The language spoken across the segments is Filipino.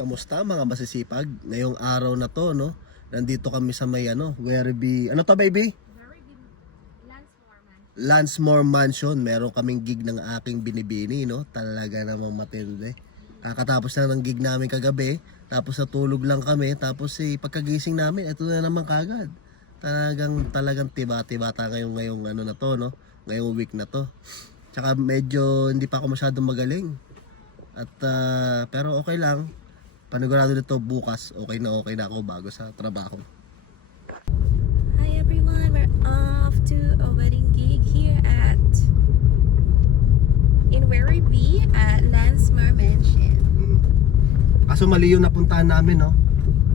Kamusta mga masisipag? Ngayong araw na to, no? Nandito kami sa may Werribee. Ano to, baby? Lansmore Mansion. Meron kaming gig ng aking binibini, no? Talaga namang matindi. Kakatapos na ng gig namin kagabi, tapos natulog lang kami, tapos pagkagising namin, ito na naman kagad. Talagang tiba-tibata ngayong ano na to, no? Ngayong week na to. Tsaka medyo hindi pa ako masyadong magaling. At pero okay lang. Panigurado nito bukas, okay na ako bago sa trabaho. Hi everyone, we're off to a wedding gig here in Werribee at Lansmore Mansion. Kaso mali yung napuntahan namin, no?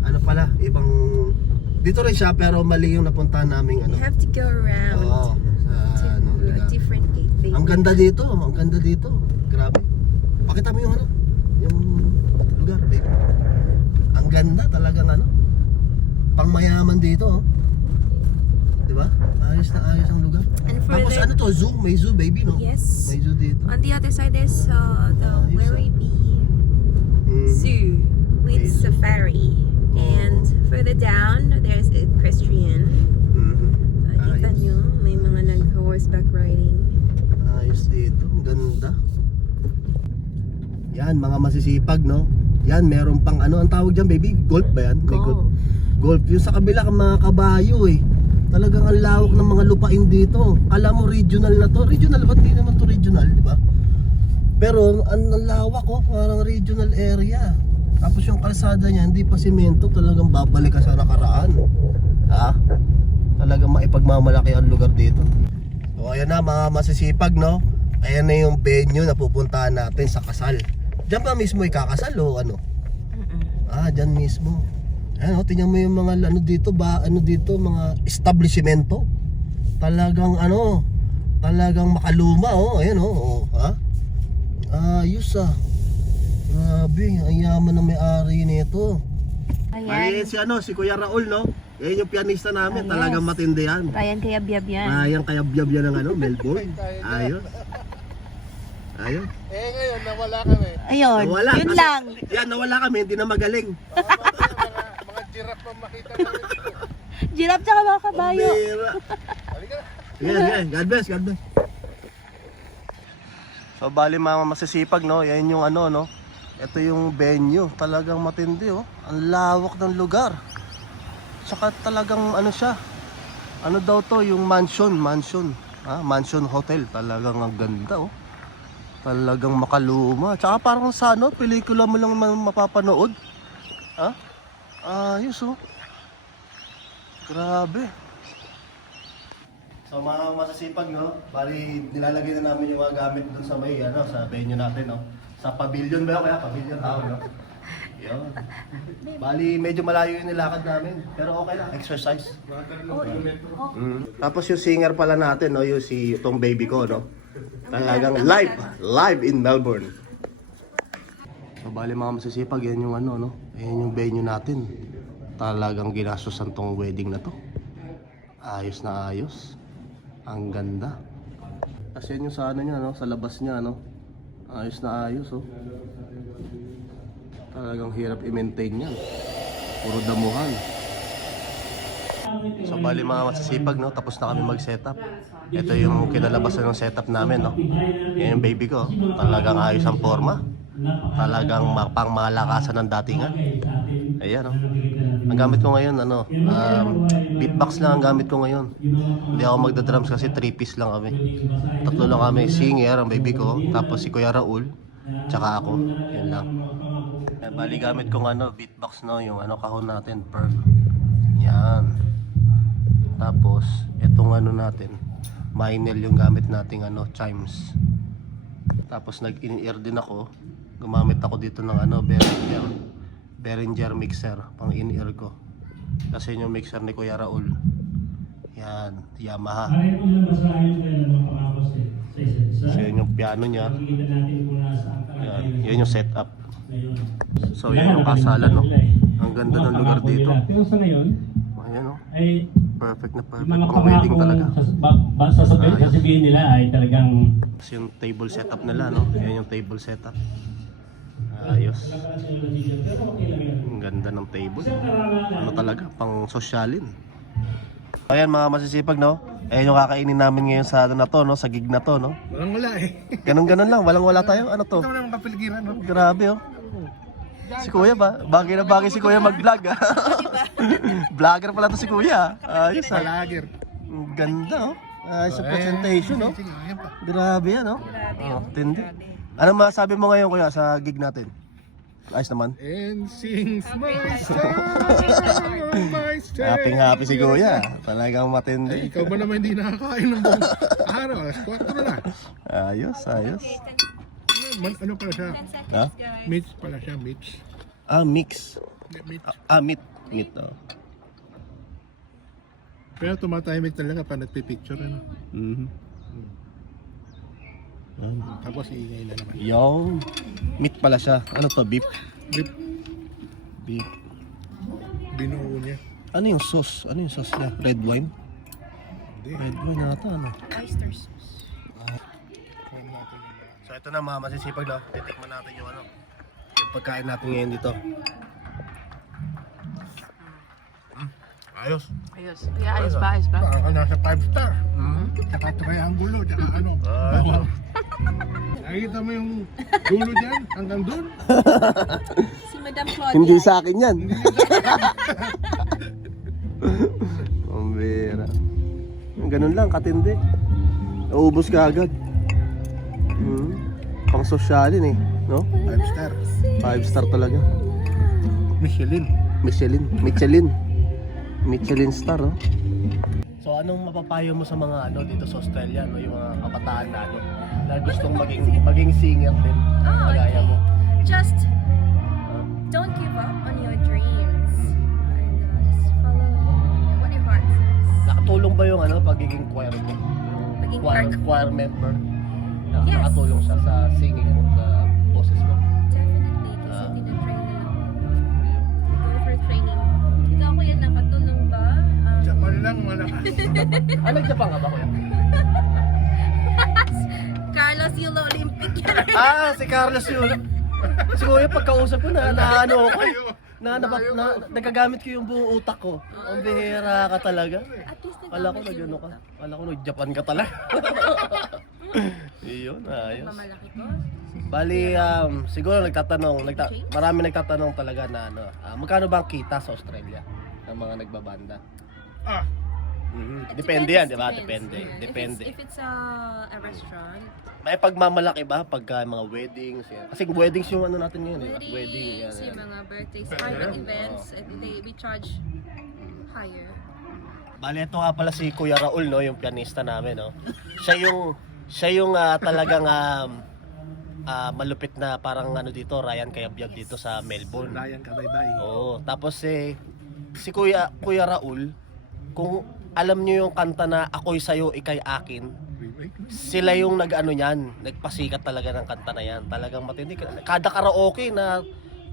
Ano pala, ibang dito rin siya pero mali yung napuntahan namin You have to go around sa to a different gate. Ang ganda dito. Grabe. Pakita mo yung yung lugar, babe. Ang ganda talagang pangmayaman dito, oh. 'Di ba? Ayos na ayos ang lugar. And for Tapos zoo, may zoo, baby, no? Yes. May zoo dito. On the other side there's the Werribee Zoo with Zoo. safari. And further down there's equestrian. Kita Ayos. nyo, may mga nag-horseback riding. Ayos dito, ang ganda. Yan, mga masisipag, no? Yan, meron pang ang tawag dyan, baby? Golf ba yan? May Golf. Golf. Yung sa kabila, mga kabayo, eh. Talagang ang lawak ng mga lupain dito. Kala mo regional na to. Regional ba? Hindi naman to regional, di ba? Pero ang lawak, oh. Parang regional area. Tapos yung kalsada niya, hindi pa simento. Talagang babalik ka sa nakaraan. Ha? Talagang maipagmamalaki ang lugar dito. So ayan na mga masisipag, no? Ayan na yung venue na pupuntahan natin sa kasal. Diyan pa mismo ikakasal o ano? Diyan mismo. Ayan, tingnan mo yung mga dito mga establishmento. Talagang talagang makaluma, oh. Ayan, oh, ha? Ayos ah. Grabe, ang yaman ng may-ari nito. Ayan. Si Kuya Raul, no? Yan yung pianista namin, Yes. talagang matindi yan. Ryan Kayabyab yan. Yan kayab-yab yan ng Melbourne. Ayos. Ayos. Ngayon, nawala kami. Ayun, Nawala. yun lang. Yan, nawala kami, hindi na magaling. Mga giraffe pa makita namin dito. Giraffe tsaka mga kabayo. Pambira. Halika na. Yan. God bless. So, bali mga masisipag, no? Yan yung no? Ito yung venue. Talagang matindi, oh. Ang lawak ng lugar. Tsaka talagang siya. Ano daw to? Yung mansion. Mansion hotel. Talagang ang ganda, oh. Talagang makaluma. Tsaka parang sa pelikula mo lang mapapanood. Ayos, oh. Grabe. So mga masasipag, no? Bali nilalagay na namin yung mga gamit dun sa may sa venue natin, no? Sa pavilion ba kaya? Pavilion tawag, no? Yun. Bali medyo malayo yung nilakad namin, pero okay lang, exercise. Tapos yung singer pala natin, no, itong baby ko, no. Talagang live in Melbourne. So bali mga masisipag, yan yung no. Yan yung venue natin. Talagang ginastosan tong wedding na to. Ayos na ayos. Ang ganda. Kasi yan yung sa niya, no, sa labas niya, no. Ayos na ayos, oh. Talagang hirap i-maintain yan. Puro damuhan. So bali mga masisipag, no, tapos na kami mag-setup. Ito yung kinalabasan ng setup namin, no. Yan yung baby ko. Talagang ayos ang forma. Talagang pangmalakasan ng datingan. Ayan, no. Ang gamit ko ngayon, beatbox lang ang gamit ko ngayon. Hindi ako magda-drums kasi 3-piece lang kami. Tatlo lang kami, singer, ang baby ko, tapos si Kuya Raul, tsaka ako. Yun lang. Bali gamit kong beatbox, no, yung kahon natin, perk. Yan. Tapos etong natin, minel yung gamit nating chimes. Tapos nag-in-ear din ako. Gumamit ako dito ng Behringer mixer pang in-ear ko. Kasi yung mixer ni Kuya Raul. Yan, Yamaha. So yun yung piano niya. Yan yung setup. So yan yung kasalan, no. Ang ganda ng lugar dito. Ayan, no. Perfect na perfect. Pang wedding talaga. Sasabihin nila ay talagang Kasi yung table setup nila, no. Yan yung table setup. Ayos. table. Ano talaga, pang sosyalin. Ayan mga masisipag, no? Ayan yung kakainin namin ngayon sa ano na to, no? Sa gig na to, no? Walang wala eh. Ganun-ganun lang, walang-wala tayo. Ano to? Ito naman kapiligiran, no? Grabe, oh. Si Kuya ba? Bagay na bagay si Kuya mag-vlog, ah. Vlogger pala to si Kuya. Ayos, ah. Lager. Ang ganda, oh. Ayos sa presentation, no? Sige, ayan pa. Grabe yan, no? Grabe, Oh, oh. tindi. Grabe. Ano masabi mo ngayon, Kuya, sa gig natin? Ayos naman. And sings my star, my star. Happy si Kuya. Talagang Ay, matindi. ikaw ba naman hindi nakakain ng buong araw? Alas 4 na. Ayos. Okay, Ano pala siya? 10 seconds, Ha? guys. Meats pala siya, meats. Mix. Meats. Meat. Meat, oh. Pero tumatahimik talaga pa nagpipicture, ano? Mhm. Tapos iingay na naman. Yung meat pala siya. Ano to? Beef? Beef, Beef. binuo niya. Ano yung sauce? Ano yung sauce niya? Red wine? Hindi. Red wine nata, ano? Oyster sauce. Huwag natin yun. So ito na mga masisipag, no? Titikman natin yung ano. Yung pagkain natin ngayon dito. Ayos. Ayos. Yeah, ayos ba? Ayos ba? Parang ka nasa 5 star. Tsaka triangulo, tsaka ano. Bawang. Nakikita mo yung dulo dyan hanggang dun? Si Madam Claudia. Hindi sa akin yan. Ang bira. Ganun lang, katindi. Naubos ka agad. Pang sosyalin eh, no? 5 star. 5 star talaga. Michelin. Michelin star, oh. So anong mapapayo mo sa mga ano dito sa Australia, no? Yung mga kabataan na ano, na gustong maging singer din. Oh, Kagaya mo. Just don't give up on your dreams. And just follow what your heart says. Nakatulong ba yung ano pagiging choir mo? Maging Choir member? Yes. Nakatulong siya sa singing mo, sa boses mo. Definitely. Kasi tinatry na lang. Go for training. Ikaw ko yan, nakatulong ba? Japan lang, malakas. Nag-Japan ka ba, kuya? Carlos Yulo Olympic yan. Si Carlos yun. Si kuya pagkausap ko na ano ako eh. Nagagamit ko yung buong utak ko. Ang bihira ka talaga. At least Kala ko nagamit yung nag-ano ka. utak. Kala ko nag-Japan ka talaga. Iyon, ayos. Mamalaki ko. Bali, siguro marami nagtatanong talaga na ano, magkano ba ang kita sa Australia ng mga nagbabanda? Ah, Depende yan, di ba? Depende. If it's a restaurant, May pagmamalaki ba pagka mga weddings? Yan. Kasi weddings yung ano natin ngayon, di ba? Wedding, yan. weddings, yung yan. mga birthdays, private events, we charge higher. Bali, ito nga pala si Kuya Raul, no, yung pianista namin, no. Siya yung talagang malupit na parang ano dito, Ryan Cayabyab dito sa Melbourne. Ryan ka, bye-bye. Oo, tapos si Kuya Raul, kung alam niyo yung kanta na Ako'y Sayo, Ika'y Akin, sila yung nag-ano niyan, nagpasikat talaga ng kanta na yan. Talagang matindi. Kada karaoke na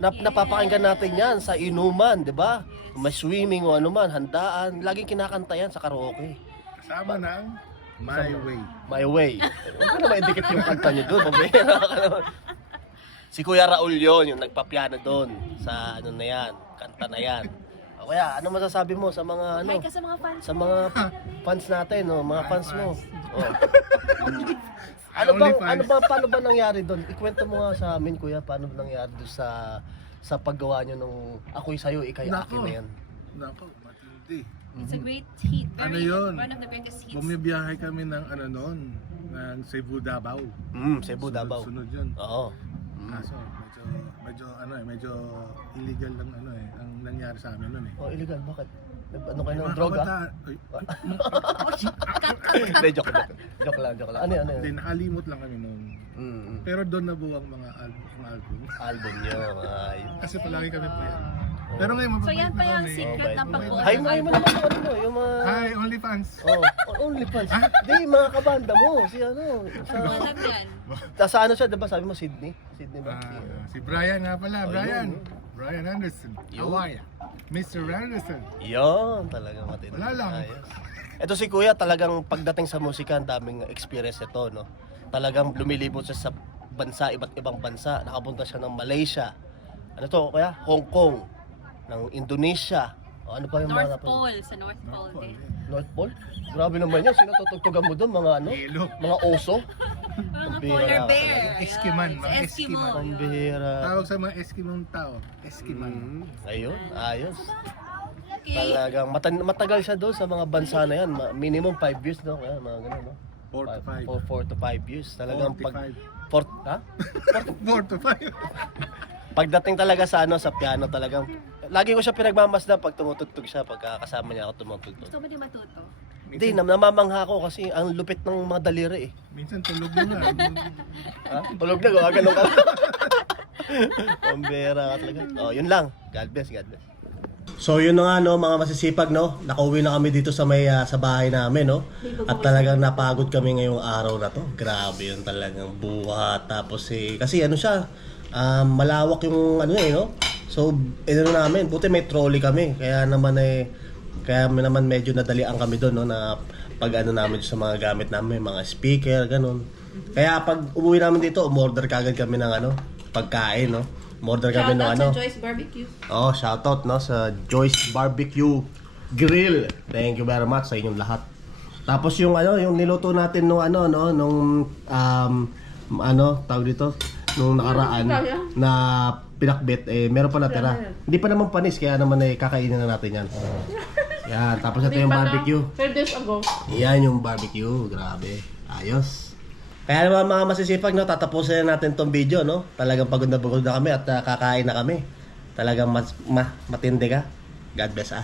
napapakinggan natin yan sa inuman, di ba? May swimming o ano man, handaan, laging kinakanta yan sa karaoke. Kasama ng My Way. My Way. Huwag ka na maidikit yung kanta niyo doon, mabira ka naman. Si Kuya Raul yun, yung nagpapiano doon sa ano na yan, kanta na yan. O kaya, ano masasabi mo sa mga ano? Hi ka sa mga fans. Sa mga fans natin, no? Mga fans mo. Oh. Paano ba nangyari doon? Ikwento mo nga sa amin, Kuya, paano nangyari doon sa paggawa niyo nung Ako'y Sayo, Ika'y Akin na yan? Nako, matindi. It's a great hit. Ano yun? One of the greatest hits. Bumibiyahe kami ng ano noon, ng Cebu, Davao. Cebu, Davao. Sunod yun. Oo. Kaso, medyo illegal lang ang nangyari sa amin noon eh. Oh, illegal, bakit? Ano kayo ng droga? Hindi, joke lang. Ano yan? Hindi, nakalimot lang kami noon. Pero doon nabuo ang mga album. Album nyo, ay. Kasi palagi kami pa yan. Pero ngayon, So yan pa yung mapapanood secret ng pag-uusap. Hay mo naman yung ano mo, yung mga... Hi, OnlyFans. Only fans. Hindi, mga kabanda mo. Si ano, Alam yan. sa ano siya, diba sabi mo, Sydney? Sydney ba? Si Brian nga pala, Ayun. Brian Anderson. Yun. Hawaii. Mr. Anderson. Yun, talagang matindi. Wala lang. Ayos. Ito si Kuya, talagang pagdating sa musika, ang daming experience ito, no? Talagang lumilibot siya sa bansa, iba't ibang bansa. Nakapunta siya ng Malaysia. Ano to, Kuya? Hong Kong. ng Indonesia. O, ano pa yung North mga Pole, sa North Pole din. North Pole? Grabe naman yun. Sino tutugtugan mo doon? Mga ano? Yelo. Mga oso? Mga Pambihira polar ka bear. talaga. Eskiman, Yes, mga Eskimo. Eskimo. Pambihira. Tawag sa mga Eskimong tao. Eskiman. Ayun, ayos. Okay. Talagang matagal siya doon sa mga bansa na yan. Minimum 5 years, no? Kaya mga ganun, no? 4 to 5. 4 to 5 years. Talagang 45. Ha? 4 to 5. Pagdating talaga sa ano, sa piano talagang lagi ko siya pinagmamasdan pag tumutugtog siya, pagka kasama niya ako tumutugtog. Gusto mo din matuto? Hindi, namamangha ako kasi ang lupit ng mga daliri eh. Minsan tulog na nga. Ha? Tulog na, ganun ka. Pambera ka talaga. Oh, yun lang. God bless, God bless. So yun na nga no, mga masisipag no. Nakauwi na kami dito sa may sa bahay namin no. At talagang napagod kami ngayong araw na to. Grabe yun talagang buhat. Tapos kasi ano siya, malawak yung ano eh no. So ano namin, buti may trolley kami. Kaya naman medyo nadalian kami doon no na pag ano namin sa mga gamit namin, mga speaker, ganun. Kaya pag umuwi namin dito, umorder kagad kami ng ano, pagkain no. Umorder kami ng ano. Joyce Barbecue. Oh, shoutout no sa Joyce Barbecue Grill. Thank you very much sa inyong lahat. Tapos yung ano, yung niluto natin nung ano no, nung ano, tawag dito, nung nakaraan na pinakbit meron pa natira. Hindi pa naman panis kaya naman kakainin na natin yan. Yan, tapos ito yung barbecue. 3 days ago. Yan yung barbecue, grabe. Ayos. Kaya naman mga masisipag no, tatapusin na natin tong video no. Talagang pagod na kami at kakain na kami. Talagang matindi ka. God bless